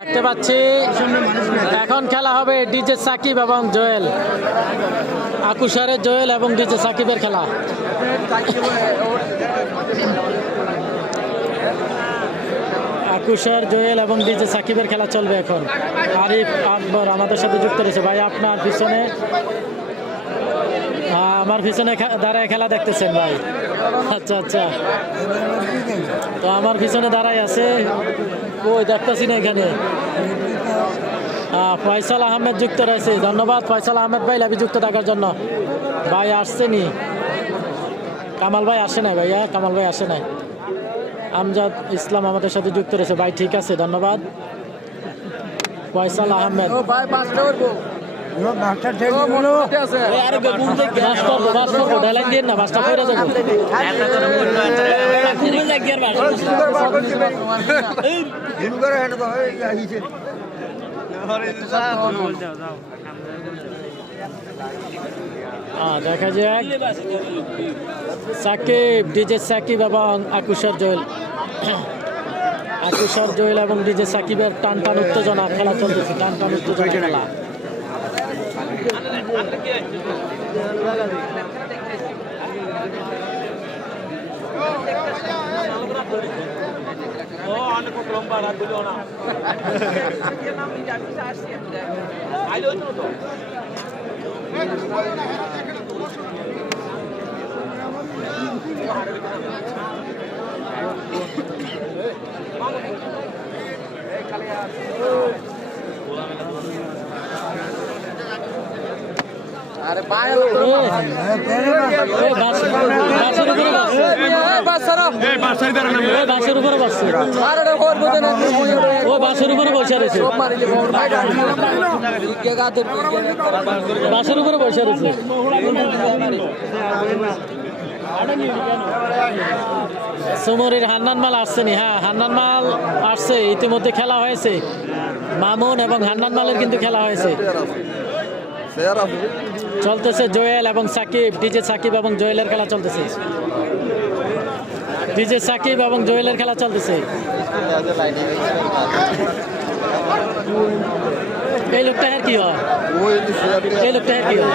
দেখতে পাচ্ছি এখন খেলা হবে ডিজে সাকিব এবং জোয়েল, আকুশারের জোয়েল এবং ডিজে সাকিবের খেলা। আকুশার জোয়েল এবং ডিজে সাকিবের খেলা চলবে এখন। আরিফ আকবর আমাদের সাথে যুক্ত রয়েছে। ভাই আপনার পিছনে, আমার পিছনে দাঁড়ায় খেলা দেখতেছেন ভাই? আচ্ছা আচ্ছা, তো আমার পিছনে দাঁড়ায় আছে, ওই দেখতেছি না এখানে ফয়সাল আহমেদ যুক্ত রয়েছে। ধন্যবাদ ফয়সাল আহমেদ ভাই লাভি যুক্ত থাকার জন্য। ভাই আসছেনি, কামাল ভাই আসে নাই ভাইয়া, কামাল ভাই আসে নাই। আমজাদ ইসলাম আমাদের সাথে যুক্ত রয়েছে। ভাই ঠিক আছে, ধন্যবাদ ফয়সাল আহমেদ। দেখা যাক সাকিব, ডিজে সাকিব এবং আকুশার জোয়েল, আকুশার জোয়েল এবং ডিজে সাকিবের টান টান উত্তেজনা খেলা চলতেছে, টান টান উত্তেজনা খেলা। আরে পায় বাসের উপরে বসছে, ও বাসের উপরে বসে রয়েছে, বাসের উপরে বসে রয়েছে। সুমরির হান্নান মাল আসছেনি। হ্যাঁ, হান্নান মাল আসছে, ইতিমধ্যে খেলা হয়েছে। মামুন এবং হান্নান মালের কিন্তু খেলা হয়েছে। চলতেছে জোয়েল এবং সাকিব, ডিজে সাকিব এবং জোয়েলের খেলা চলতেছে, ডিজে সাকিব এবং জোয়েলের খেলা চলতেছে। এই লোকটা এর কি হয়, এই লোকটা এর কি হয়?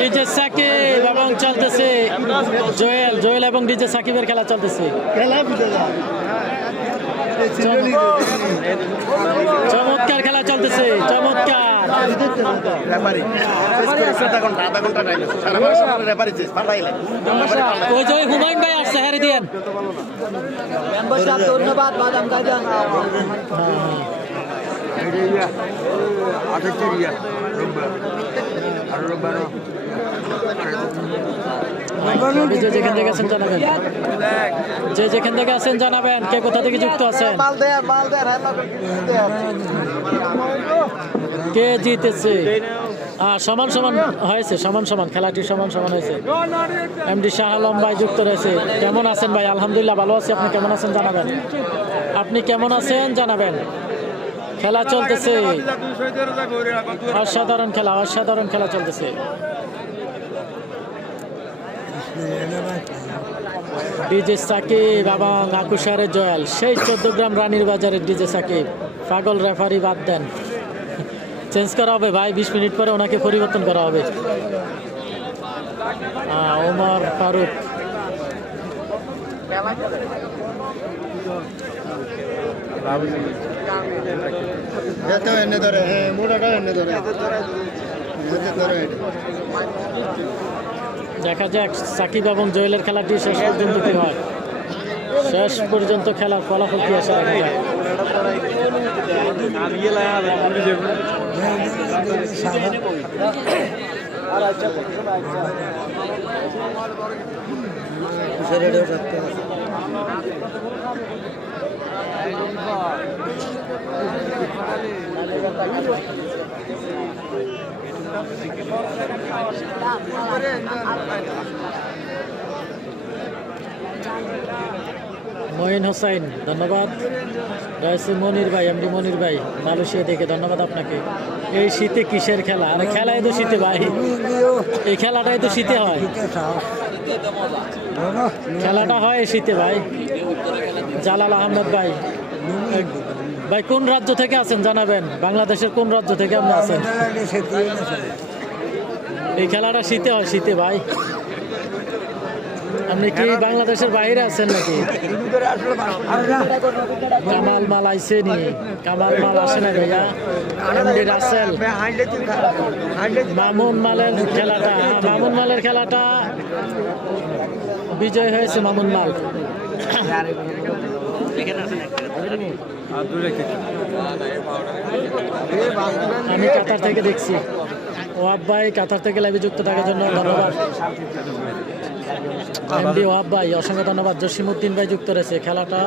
ডিজে সাকিব এবং চলতেছে জোয়েল, জোয়েল এবং ডিজে সাকিবের খেলা চলতেছে। চমৎকার খেলা চলতেছে, চমৎকার। ওই যে হুমায়ুন ভাই আসছে, হ্যাঁ দিয়েন। ধন্যবাদ বাদাম গাজন। যে যেখান থেকে আছেন জানাবেন, যে যেখান থেকে আছেন জানাবেন, কে কোথা থেকে যুক্ত আছেন, কে জিতেছে। সমান সমান হয়েছে, সমান সমান খেলাটি সমান সমান হয়েছে। এমডি শাহ আলম ভাই যুক্ত রয়েছে। কেমন আছেন ভাই? আলহামদুলিল্লাহ ভালো আছি, আপনি কেমন আছেন জানাবেন, আপনি কেমন আছেন জানাবেন। খেলা চলতেছে, অসাধারণ খেলা, অসাধারণ খেলা চলতেছে। ডিজে সাকিব এবং আকুশারের জয়াল, সেই 14 গ্রাম রানীর বাজারের ডিজে সাকিব। পাগল রেফারি বাদ দেন, চেঞ্জ করা হবে ভাই, 20 মিনিট পরে ওনাকে পরিবর্তন করা হবে। ওমর ফারুক, দেখা যাক সাকিব এবং জোয়েলের খেলাটি শেষ পর্যন্ত কি হয়, শেষ পর্যন্ত খেলার ফলাফল কি আসে। মঈন হোসাইন ধন্যবাদ। রয়েছে মনির ভাই, এমডি মনির ভাই মালয়েশিয়া থেকে, ধন্যবাদ আপনাকে। এই শীতে কিসের খেলা? আরে খেলাই তো শীতে ভাই, এই খেলাটাই তো শীতে হয়, খেলাটা হয় এই শীতে ভাই। জালাল আহমেদ ভাই, ভাই কোন রাজ্য থেকে আছেন জানাবেন? বাংলাদেশের কোন রাজ্য থেকে আপনি আছেন? এই খেলাটা শীতে হয়, শীতে ভাই। আপনি কি বাংলাদেশের বাইরে আছেন নাকি? কামাল মাল আইসে নি? কামাল মাল আসে না ভাইয়া? এমডি রাসেল, মামুন মালের খেলাটা, মামুন মালের খেলাটা বিজয় হয়েছে মামুন মাল। আমি কাতার থেকে দেখছি। ওয়াব ভাই কাতার থেকে লাইভে যুক্ত থাকার জন্য ধন্যবাদ। এমডি ওয়াব ভাই অসংখ্য ধন্যবাদ। জসিমউদ্দিন ভাই যুক্ত রয়েছে। খেলাটা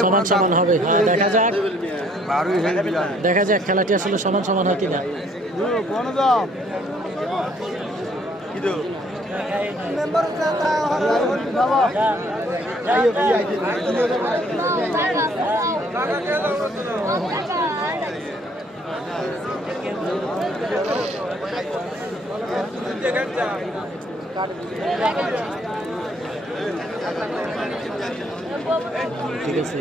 সমান সমান হবে, হ্যাঁ দেখা যাক, দেখা যাক খেলাটি আসলে সমান সমান হয় কিনা। ঠিক আছে,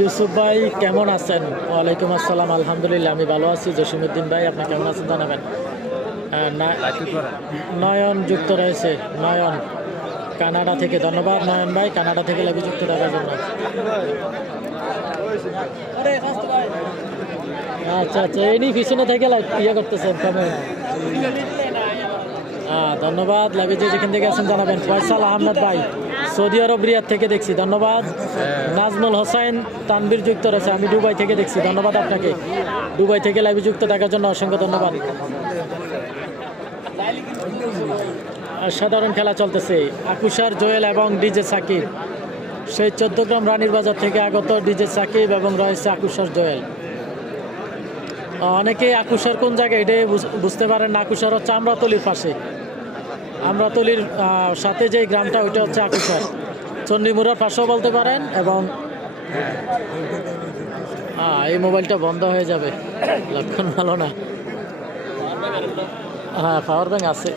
ইউসুফ ভাই কেমন আছেন? ওয়ালাইকুম আসসালাম, আলহামদুলিল্লাহ আমি ভালো আছি। জসিমউদ্দিন ভাই আপনি কেমন আছেন জানাবেন। নয়ন যুক্ত রয়েছে, নয়ন কানাডা থেকে, ধন্যবাদ নয়ন ভাই কানাডা থেকে লাইভে যুক্ত থাকার জন্য। আচ্ছা আচ্ছা, এই পিছনে থেকে ইয়ে করতেছেন কমেন্ট। ধন্যবাদ লাইভে যে যেখান থেকে আছেন জানাবেন। ফয়সাল আহমেদ ভাই সৌদি আরব রিয়াদ থেকে দেখছি, ধন্যবাদ। নাজমুল হোসাইন তানবীর যুক্ত রয়েছে, আমি দুবাই থেকে দেখছি, ধন্যবাদ আপনাকে। দুবাই থেকে লাইভে যুক্ত থাকার জন্য অসংখ্য ধন্যবাদ। সাধারণ খেলা চলতেছে, আকুশার জোয়েল এবং ডিজে সাকিব। সেই 14 গ্রাম রানীর বাজার থেকে আগত ডিজে সাকিব এবং রয়েছে আকুশার জোয়েল। অনেকে আকুশার কোন জায়গায় এটা বুঝতে পারেন না। আকুশার হচ্ছে আমরাতলির পাশে, আমরাতলির সাথে যে গ্রামটা ওইটা হচ্ছে আকুশার, চণ্ডীমুড়ার পাশেও বলতে পারেন। এবং এই মোবাইলটা বন্ধ হয়ে যাবে, লক্ষণ ভালো না। হ্যাঁ পাওয়ার ব্যাংক আছে।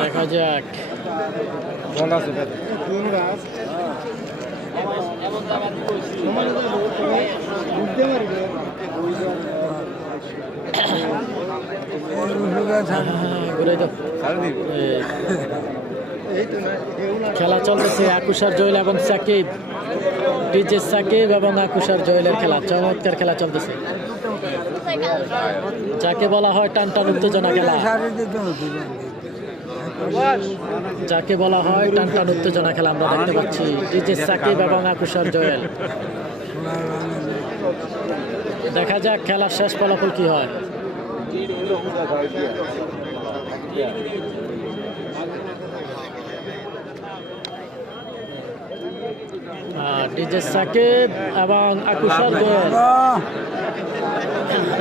দেখা যাক, খেলা চলতেছে আকুশার জয়েল এবং সাকিব, ডিজে সাকিব এবং আকুশার জয়েলের খেলা, চমৎকার খেলা চলতেছে। যাকে বলা হয় টান টান উত্তেজনা খেলা, যাকে বলা হয় টান টান উত্তেজনা খেলা আমরা দেখতে পাচ্ছি। ডিজে সাকিব এবং আকুশার জয়েল, দেখা যাক খেলার শেষ ফলাফল কি হয়। ডিজে সাকিব এবং আকুশার জয়েল,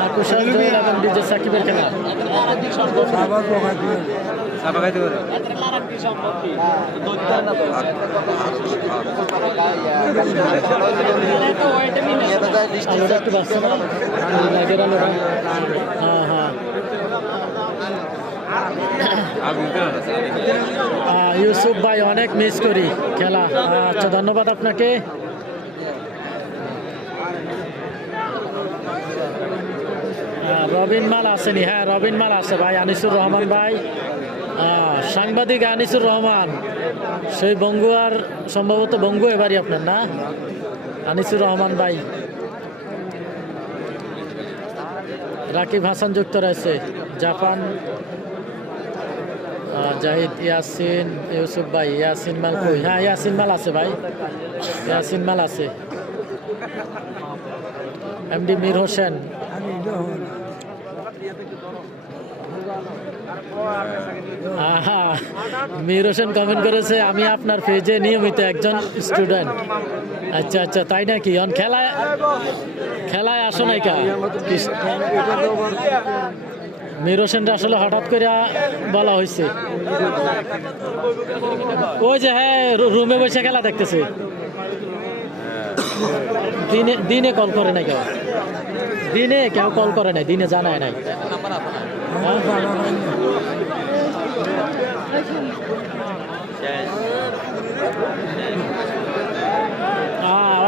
আকুশার জয়েল এবং ডিজে সাকিবের খেলা। আলোটা একটু বাড়ছে না, লাইটের আলোটা। হ্যাঁ হ্যাঁ, ইউসুফ ভাই অনেক মিস করি খেলা। আচ্ছা ধন্যবাদ আপনাকে। রবিন মাল আসেনি? হ্যাঁ রবিন মাল আছে ভাই, আনিসুর রহমান ভাই, সাংবাদিক আনিসুর রহমান, সেই বঙ্গুয়ার, সম্ভবত বঙ্গু এবারই আপনার না? আনিসুর রহমান ভাই। রাকিব হাসান যুক্ত রয়েছে, জাপান, জাহিদ, ইয়াসিন, ইউসুফ ভাই, ইয়াসিন মাল কই? হ্যাঁ ইয়াসিন মাল আছে ভাই, ইয়াসিন মাল আছে। এমডি মীর হোসেন। আহা, মীর হোসেন কমেন্ট করেছে আমি আপনার পেজে নিয়মিত একজন স্টুডেন্ট। আচ্ছা আচ্ছা, তাই নাকি? খেলায় আসো নাই কা? মীর হোসেনটা আসলে হঠাৎ করে বলা হয়েছে। ওই যে হ্যাঁ, রুমে বসে খেলা দেখতেছে। দিনে কল করে নাই কেউ, দিনে কেউ কল করে নাই, দিনে জানায় নাই।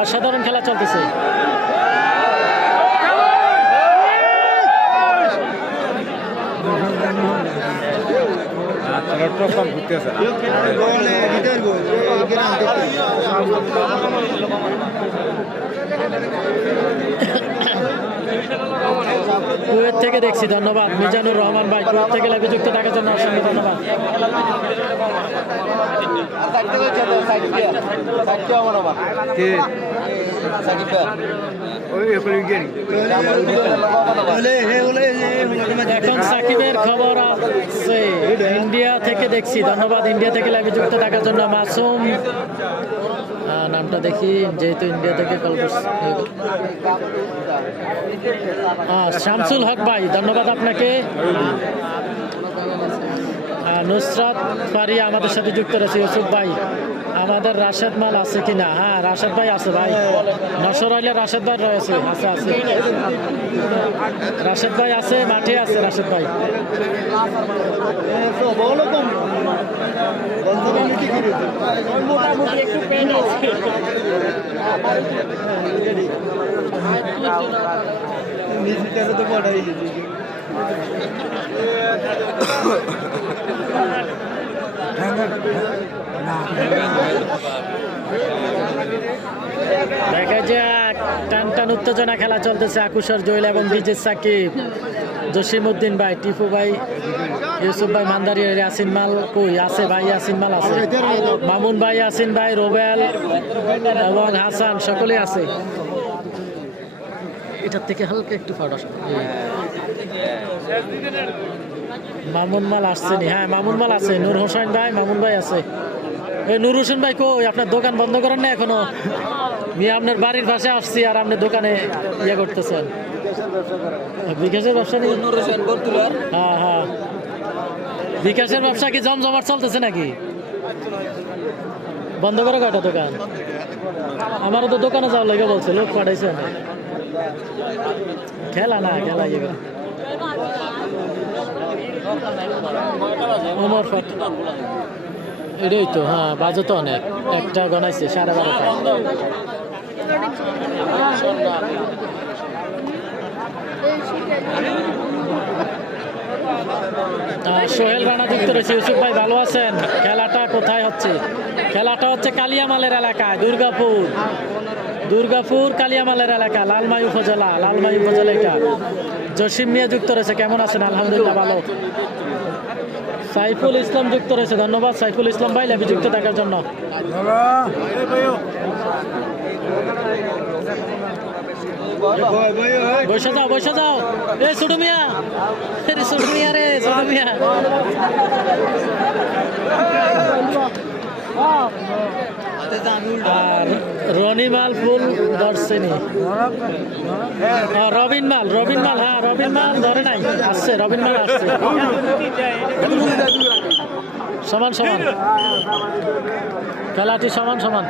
অসাধারণ খেলা চলতেছে। কুয়েত থেকে দেখছি, ধন্যবাদ। মিজানুর রহমান ভাই কুয়েত থেকে লাইভে যুক্ত থাকার জন্য অসংখ্য ধন্যবাদ। এখন সাকিবের খবর আছে ইন্ডিয়া থেকে দেখছি, ধন্যবাদ ইন্ডিয়া থেকে লাইভে যুক্ত থাকার জন্য। মাসুম নামটা দেখি, যেহেতু ইন্ডিয়া থেকে কল করছি। শামসুল হক ভাই ধন্যবাদ আপনাকে। নুসরাত ফারিয়া আমাদের সাথে যুক্ত রয়েছে। ইউসুফ ভাই আমাদের রাশেদ মাল আছে কিনা? হ্যাঁ, রাশেদ ভাই আছে ভাই। নশর হইলে রাশেদ ভাই রয়েছে, আছে আছে, রাশেদ ভাই আছে, মাঠে আছে রাশেদ ভাই। দেখা যাক, টান টান উত্তেজনা খেলা চলতেছে। আকুশর জৈল এবং বিজের সাকিব, জসিম উদ্দিন ভাই, টিপু ভাই, ইউসুফ ভাই, মান্দারি, ইয়াসিন মাল কই আছে ভাই? ইয়াসিন মাল আছে, মামুন ভাই, ইয়াসিন ভাই, রোবেল এবং হাসান সকলেই আছে। এটার থেকে হালকা একটু ফাটা। মামুন মাল আসছে নি? হ্যাঁ, মামুন মাল আছে। নূর হোসেন ভাই, মামুন ভাই আছে। এই নূর হোসেন ভাই কই? আপনার দোকান বন্ধ করেন না এখনো? মিয়া আপনার বাড়ির পাশে আসছি আর আপনি দোকানে ইয়ে করতেছেন। বিকাশের ব্যবসা নিয়ে? হ্যাঁ হ্যাঁ, বিকাশের ব্যবসা কি জমজমাট চলতেছে নাকি? বন্ধ করে কয়টা দোকান? আমারও তো দোকানে যাওয়ার লেগে বলছে, লোক পাঠাইছে না। খেলা না, খেলা ইয়ে করে ওমর ফাট, এটাই তো। হ্যাঁ, বাজে তো অনেক, একটা গনাইছে 12:30। সোহেল রানা যুক্ত রয়েছে। ইউসুফ ভাই ভালো আছেন? খেলাটা কোথায় হচ্ছে? খেলাটা হচ্ছে কালিয়ামালের এলাকায়, দুর্গাপুর কালিয়ামালের এলাকা, লালমাই উপজেলা। এটা জসিম মিয়া যুক্ত রয়েছে। কেমন আছেন? আলহামদুলিল্লাহ ভালো। সাইফুল ইসলাম যুক্ত রয়েছে, ধন্যবাদ সাইফুল ইসলাম ভাই লাইভে যুক্ত থাকার জন্য। বসে যাও এ ছোট মিয়া, ছোট মিয়া রে, ছোট মিয়া। আর রনিমাল ফুল ধরছেনি। রবিন মাল, হ্যাঁ রবিন মাল ধরে নাই, আসছে রবিন মাল আসছে। সমান খেলাটি সমান।